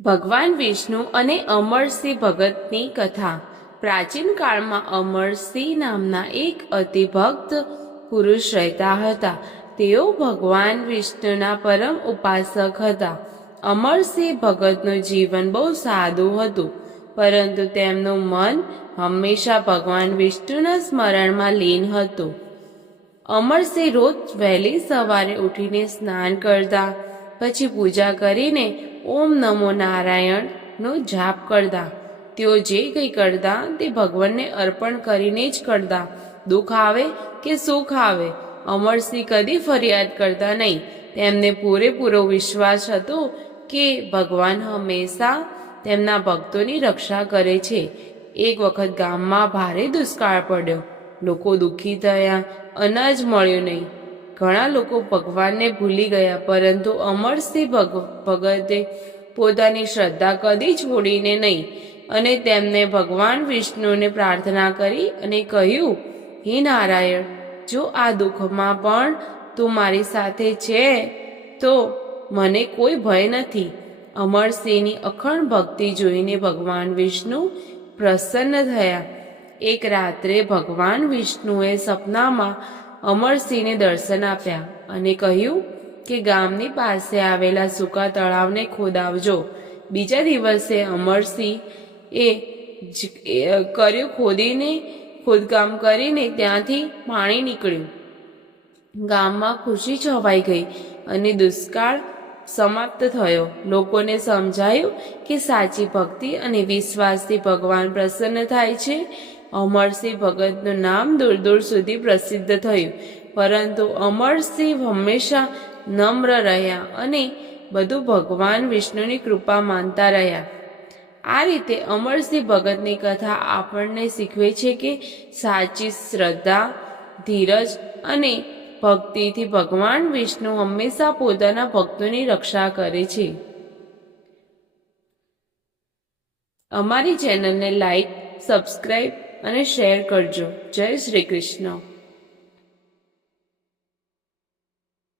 ભગવાન વિષ્ણુ અને અમરસિંહ ભગતની કથા। પ્રાચીન કાળમાં અમરસિંહ નામના એક અતિભક્ત પુરુષ રહેતા હતા। તેઓ ભગવાન વિષ્ણુના પરમ ઉપાસક હતા। અમરસિંહ ભગતનું જીવન બહુ સાદું હતું, પરંતુ તેમનું મન હંમેશા ભગવાન વિષ્ણુના સ્મરણમાં લીન હતું। અમરસિંહ રોજ વહેલી સવારે ઉઠીને સ્નાન કરતા, પછી પૂજા કરીને ઓમ નમો નારાયણનો જાપ કરતા। તેઓ જે કંઈ કરતા તે ભગવાનને અર્પણ કરીને જ કરતા। દુઃખ આવે કે સુખ આવે, અમરસિંહ કદી ફરિયાદ કરતા નહીં। તેમને પૂરેપૂરો વિશ્વાસ હતો કે ભગવાન હંમેશા તેમના ભક્તોની રક્ષા કરે છે। એક વખત ગામમાં ભારે દુષ્કાળ પડ્યો। લોકો દુઃખી થયા, અનાજ મળ્યું નહીં। ઘણા લોકો ભગવાનને ભૂલી ગયા, પરંતુ અમરસિંહ ભગતે પોતાની શ્રદ્ધા કદી છોડીને નહીં, અને તેમને ભગવાન વિષ્ણુને પ્રાર્થના કરી અને કહ્યું, હે નારાયણ, જો આ દુઃખમાં પણ તું મારી સાથે છે તો મને કોઈ ભય નથી। અમરસિંહની અખંડ ભક્તિ જોઈને ભગવાન વિષ્ણુ પ્રસન્ન થયા। એક રાત્રે ભગવાન વિષ્ણુએ સપનામાં અમરસિંહને દર્શન આપ્યા અને કહ્યું કે ગામની પાસે આવેલા સૂકા તળાવને ખોદાવજો। બીજા દિવસે અમરસિંહ ખોદકામ કરીને ત્યાંથી પાણી નીકળ્યું। ગામમાં ખુશી છવાઈ ગઈ અને દુષ્કાળ સમાપ્ત થયો। લોકોને સમજાયું કે સાચી ભક્તિ અને વિશ્વાસથી ભગવાન પ્રસન્ન થાય છે। અમરસિંહ ભગતનું નામ દૂર દૂર સુધી પ્રસિદ્ધ થયું, પરંતુ અમરસિંહ હંમેશા નમ્ર રહ્યા અને બધું ભગવાન વિષ્ણુની કૃપા માનતા રહ્યા। આ રીતે અમરસિંહ ભગતની કથા આપણને શીખવે છે કે સાચી શ્રદ્ધા, ધીરજ અને ભક્તિથી ભગવાન વિષ્ણુ હંમેશા પોતાના ભક્તોની રક્ષા કરે છે। અમારી ચેનલને લાઈક, સબસ્ક્રાઇબ અને શેર કરજો। જય શ્રી કૃષ્ણ।